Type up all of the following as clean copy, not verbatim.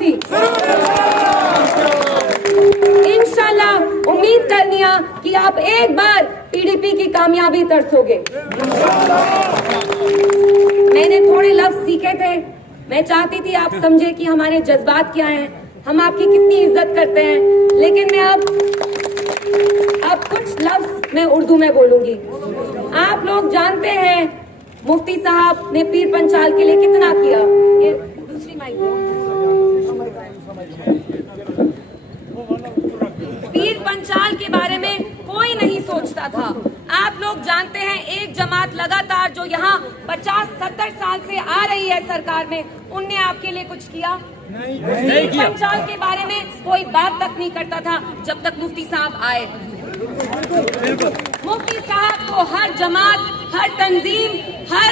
सी। इंशाल्लाह उम्मीद करनी है कि आप एक बार पीडीपी की कामयाबी तरसोगे। मैंने थोड़े लफ्ज सीखे थे, मैं चाहती थी आप समझे कि हमारे जज्बात क्या हैं, हम आपकी कितनी इज्जत करते हैं, लेकिन मैं अब कुछ लफ्ज मैं उर्दू में बोलूंगी। आप लोग जानते हैं मुफ्ती साहब ने पीर पंचाल के लिए कितना किया। ये दूसरी माइक, पीर पंचाल के बारे में कोई नहीं सोचता था। आप लोग जानते हैं एक जमात लगातार जो यहाँ 50-70 साल से आ रही है सरकार में, उनने आपके लिए कुछ किया नहीं। पंचाल के बारे में कोई बात तक नहीं करता था जब तक मुफ्ती साहब आए। मुफ्ती साहब को हर जमात, हर तंजीम, हर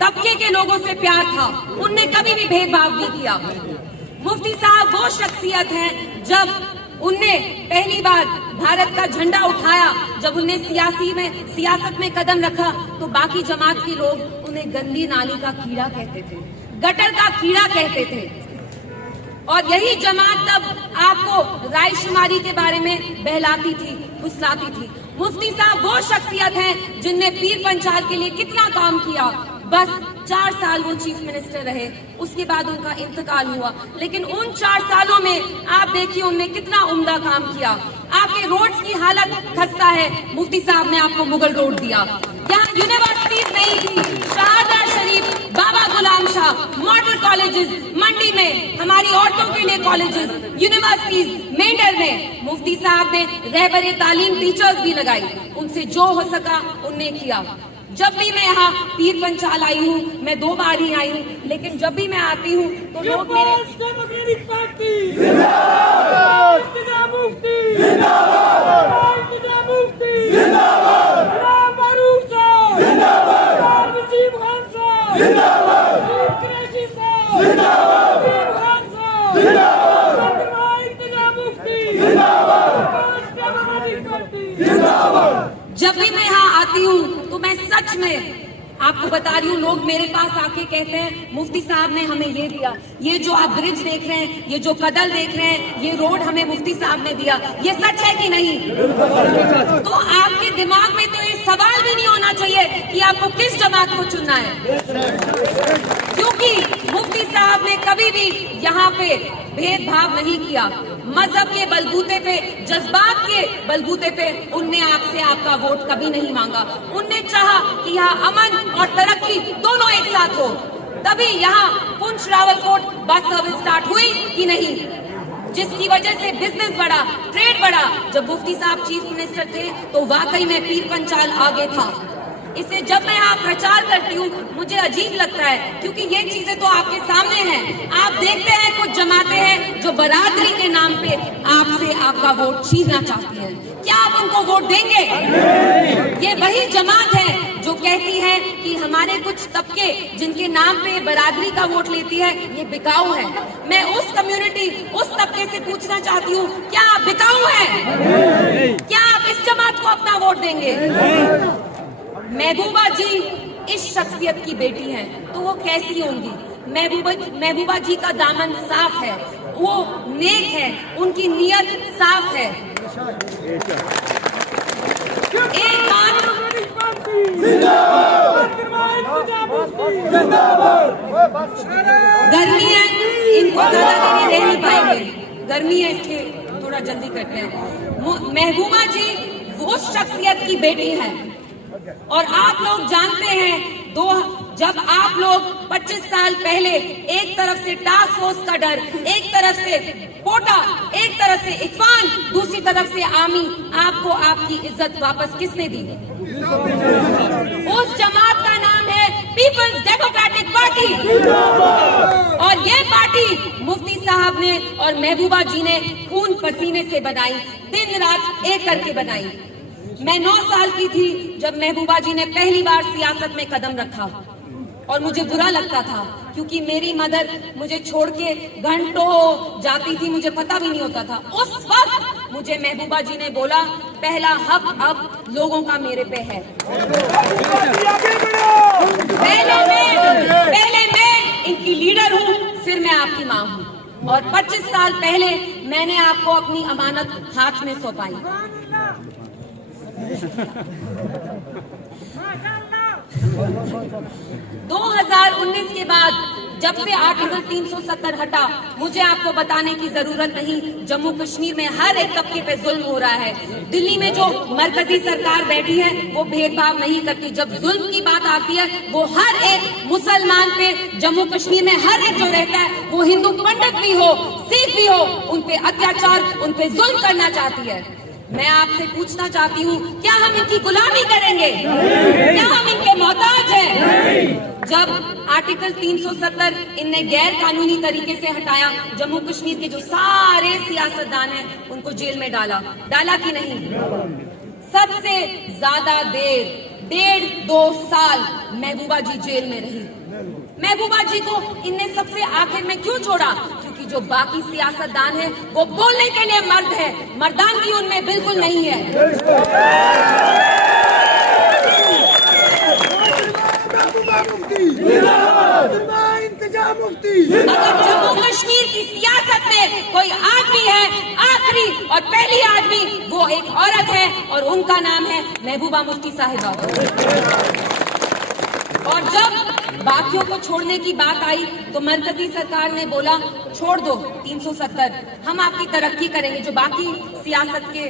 तबके के लोगों से प्यार था, उनने कभी भी भेदभाव नहीं किया। मुफ्ती साहब वो शख्सियत है, जब उनने पहली बार भारत का झंडा उठाया, जब उनने सियासत में कदम रखा, तो बाकी जमात के लोग उन्हें गंदी नाली का कीड़ा कहते थे, गटर का कीड़ा कहते थे। और यही जमात तब आपको रायशुमारी के बारे में बहलाती थी, फुसलाती थी। मुफ्ती साहब वो शख्सियत हैं जिनने पीर पंचाल के लिए कितना काम किया। बस 4 साल वो चीफ मिनिस्टर रहे, उसके बाद उनका इंतकाल हुआ, लेकिन उन 4 सालों में आप देखिए उनने कितना उम्दा काम किया। आपके रोड्स की हालत खस्ता है, मुफ्ती साहब ने आपको मुगल रोड दिया। यहाँ यूनिवर्सिटीज नहीं थी, शाहजहां शरीफ, बाबा गुलाम शाह, मॉडल कॉलेजेस, मंडी में हमारी औरतों के लिए कॉलेजेस, यूनिवर्सिटीज, मेंढर में मुफ्ती साहब ने रहबरे तालीम टीचर्स भी लगाई। उनसे जो हो सका उनने किया। जब भी मैं यहाँ पीर पंचाल आई हूँ, मैं 2 बार ही आई हूँ, लेकिन जब भी मैं आती हूँ तो लोग मेरे जब भी मैं यहाँ आती हूँ तो मैं सच में आपको बता रही हूँ, लोग मेरे पास आके कहते हैं मुफ्ती साहब ने हमें ये दिया, ये जो आप ब्रिज देख रहे हैं, ये जो कदल देख रहे हैं, ये रोड हमें मुफ्ती साहब ने दिया। ये सच है कि नहीं? तो आपके दिमाग में तो ये सवाल भी नहीं होना चाहिए कि आपको किस जमात को चुनना है, क्योंकि मुफ्ती साहब ने कभी भी यहाँ पे भेदभाव नहीं किया। मजहब के बलबूते पे, जज्बात के बलबूते पे उनने आपसे आपका वोट कभी नहीं मांगा। उनने चाहा कि यहाँ अमन और तरक्की दोनों एक साथ हो, तभी यहाँ Poonch Rawalakot bus service start हुई कि नहीं, जिसकी वजह से बिजनेस बढ़ा, ट्रेड बढ़ा। जब मुफ्ती साहब चीफ मिनिस्टर थे तो वाकई में पीर पंचाल आगे था। इसे जब मैं यहाँ प्रचार करती हूँ मुझे अजीब लगता है, क्योंकि ये चीजें तो आपके सामने हैं। आप देखते हैं कुछ जमातें हैं जो बरादरी के नाम पे आपसे आपका वोट छीनना चाहती हैं। क्या आप उनको वोट देंगे? ये वही जमात है जो कहती है कि हमारे कुछ तबके जिनके नाम पे बरादरी का वोट लेती है, ये बिकाऊ है। मैं उस कम्युनिटी, उस तबके से पूछना चाहती हूँ, क्या आप बिकाऊ हैं? क्या आप इस जमात को अपना वोट देंगे? महबूबा जी इस शख्सियत की बेटी हैं, तो वो कैसी होंगी? महबूबा जी का दामन साफ है, वो नेक है, उनकी नियत साफ है। एक बात, गर्मी है, इनको ज्यादा देर रह नहीं पाएंगे, गर्मी है इसलिए थोड़ा जल्दी करते हैं। महबूबा जी उस शख्सियत की बेटी है, और आप लोग जानते हैं जब आप लोग 25 साल पहले एक तरफ से टास्क फोर्स का डर, एक तरफ से कोटा, एक तरफ से इरफान, दूसरी तरफ से आमी, आपको आपकी इज्जत वापस किसने दी? उस जमात का नाम है पीपल्स डेमोक्रेटिक पार्टी, और ये पार्टी मुफ्ती साहब ने और महबूबा जी ने खून पसीने से बनाई, दिन रात एक करके बनाई। मैं 9 साल की थी जब महबूबा जी ने पहली बार सियासत में कदम रखा, और मुझे बुरा लगता था क्योंकि मेरी मदर मुझे छोड़ के घंटों जाती थी, मुझे पता भी नहीं होता था। उस वक्त मुझे महबूबा जी ने बोला, पहला हक अब लोगों का मेरे पे है, पहले मैं इनकी लीडर हूँ, फिर मैं आपकी माँ हूँ। और 25 साल पहले मैंने आपको अपनी अमानत हाथ में सौंपाई। 2019 के बाद जब से आर्टिकल 370 हटा, मुझे आपको बताने की जरूरत नहीं, जम्मू कश्मीर में हर एक तबके पे जुल्म हो रहा है। दिल्ली में जो मरकजी सरकार बैठी है वो भेदभाव नहीं करती। जब जुल्म की बात आती है वो हर एक मुसलमान पे, जम्मू कश्मीर में हर एक जो रहता है, वो हिंदू पंडित भी हो, सिख भी हो, उन पे अत्याचार, उन पे जुल्म करना चाहती है। मैं आपसे पूछना चाहती हूँ, क्या हम इनकी गुलामी करेंगे? क्या हम इनके मोहताज हैं? जब आर्टिकल 370 इनने गैर कानूनी तरीके से हटाया, जम्मू कश्मीर के जो सारे सियासतदान हैं उनको जेल में डाला कि नहीं? सबसे ज्यादा देर 1.5-2 साल महबूबा जी जेल में रही। महबूबा जी को इनने सबसे आखिर में क्यों छोड़ा? क्योंकि जो बाकी सियासतदान हैं वो बोलने के लिए मर्द है, मर्दानगी उनमें बिल्कुल नहीं है। अगर जम्मू कश्मीर की सियासत में कोई आदमी है, आखिरी और पहली आदमी, वो एक औरत है और उनका नाम है महबूबा मुफ्ती साहिबा। और जब बाकियों को छोड़ने की बात आई तो मरकजी सरकार ने बोला छोड़ दो 370, हम आपकी तरक्की करेंगे। जो बाकी सियासत के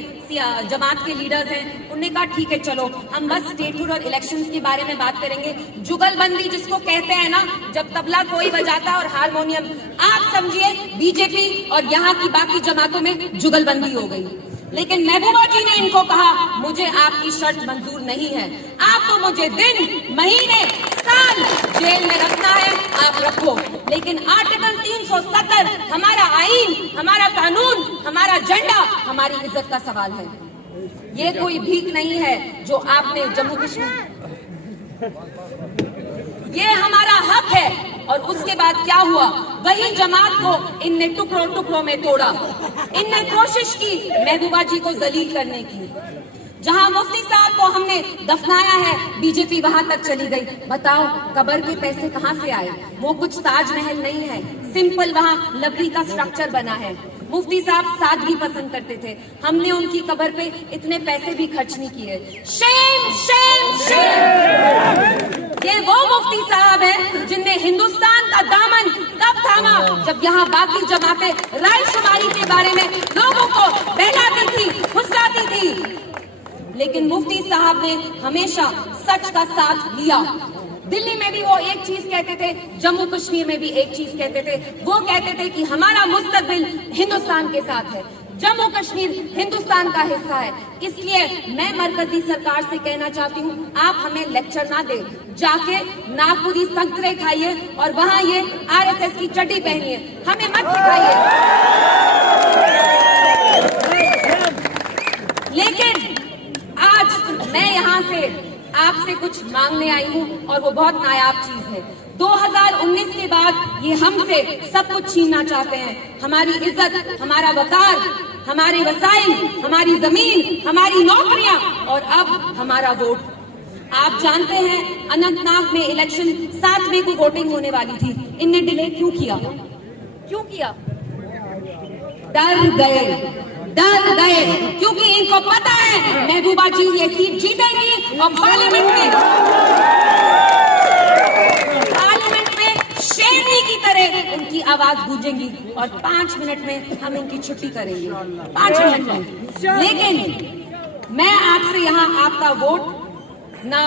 जमात के लीडर्स हैं उन्होंने कहा ठीक है चलो, हम बस स्टेटहुड और इलेक्शंस के बारे में बात करेंगे। जुगलबंदी जिसको कहते हैं ना, जब तबला कोई बजाता और हारमोनियम, आप समझिए बीजेपी और यहाँ की बाकी जमातों में जुगलबंदी हो गई। लेकिन महबूबा जी ने इनको कहा मुझे आपकी शर्त मंजूर नहीं है, आपको मुझे दिन, महीने, साल जेल में रखना है, आप रखो। लेकिन आर्टिकल 370 हमारा आईन, हमारा कानून, हमारा झंडा, हमारी इज्जत का सवाल है। ये कोई भीख नहीं है जो आपने जम्मू कश्मीर, ये हमारा हक है। और उसके बाद क्या हुआ? वही जमात को इनने टुकड़ों टुकड़ों में तोड़ा। इनने कोशिश की महबूबा जी को जलील करने की। जहां मुफ्ती साहब को हमने दफनाया है, बीजेपी वहां तक चली गई। बताओ कब्र के पैसे कहां से आए? वो कुछ ताजमहल नहीं है, सिंपल वहां लकड़ी का स्ट्रक्चर बना है। मुफ्ती साहब सादगी पसंद करते थे, हमने उनकी कब्र पे इतने पैसे भी खर्च नहीं किए। Shem Shem Shem! ये वो मुफ्ती साहब है जिनने हिंदुस्तान का दामन तब थामा जब यहाँ बाकी जमातें रायशुमारी के बारे में लोगों को बहलाती थी, फुसलाती थी। लेकिन मुफ्ती साहब ने हमेशा सच का साथ लिया। दिल्ली में भी वो एक चीज कहते थे, जम्मू कश्मीर में भी एक चीज कहते थे। वो कहते थे कि हमारा मुस्तकबिल हिंदुस्तान के साथ है, जम्मू कश्मीर हिंदुस्तान का हिस्सा है। इसलिए मैं मरकजी सरकार से कहना चाहती हूँ, आप हमें लेक्चर ना दे, जाके नागपुरी संतरे खाइए और वहाँ ये आरएसएस की चड्डी पहनिए, हमें मत सिखाइए। लेकिन आज मैं यहाँ से आपसे कुछ मांगने आई हूँ और वो बहुत नायाब चीज है। 2019 के बाद ये हमसे सब कुछ छीनना चाहते हैं, हमारी इज्जत, हमारा वकार, हमारे वसाइल, हमारी जमीन, हमारी नौकरियां और अब हमारा वोट। आप जानते हैं अनंतनाग में इलेक्शन 7 मई को वोटिंग होने वाली थी, इनने डिले क्यों किया? क्यों किया? डर गए क्योंकि इनको पता है महबूबा जी ये सीट जीतेंगी और पार्लियामेंट में शेरनी की तरह उनकी आवाज गूंजेंगी और 5 मिनट में हम इनकी छुट्टी करेंगे, 5 मिनट में। लेकिन मैं आपसे यहाँ आपका वोट ना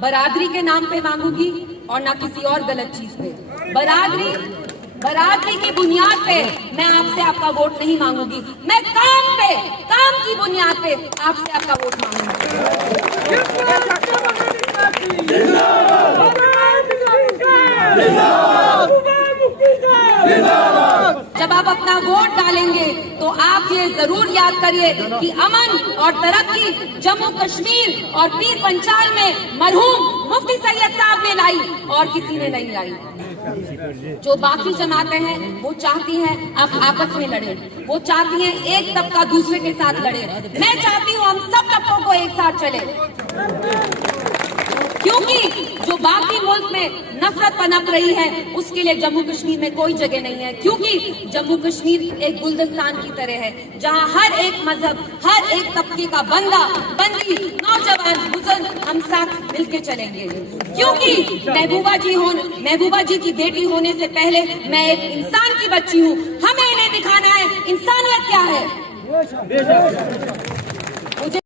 बरादरी के नाम पे मांगूंगी और ना किसी और गलत चीज पे। बरादरी की बुनियाद पे मैं आपसे आपका वोट नहीं मांगूंगी, मैं काम की बुनियाद पे आपसे आपका वोट मांगूंगी। जब आप अपना वोट डालेंगे तो आप ये जरूर याद करिए कि अमन और तरक्की जम्मू कश्मीर और पीर पंचाल में मरहूम मुफ्ती सैयद साहब ने लाई और किसी ने नहीं लाई। जो बाकी जमातें हैं वो चाहती हैं आप आपस में लड़े, वो चाहती हैं एक तबका दूसरे के साथ लड़े। मैं चाहती हूँ हम सब तबकों को एक साथ चले। क्योंकि जो बाकी मुल्क में नफरत पनप रही है उसके लिए जम्मू कश्मीर में कोई जगह नहीं है, क्योंकि जम्मू कश्मीर एक गुलदस्तान की तरह है जहां हर एक मजहब, हर एक तबके का बंदा, बंदी, नौजवान, बुजुर्ग हम साथ मिलके चलेंगे। क्योंकि महबूबा जी की बेटी होने से पहले मैं एक इंसान की बच्ची हूँ। हमें इन्हें दिखाना है इंसानियत क्या है।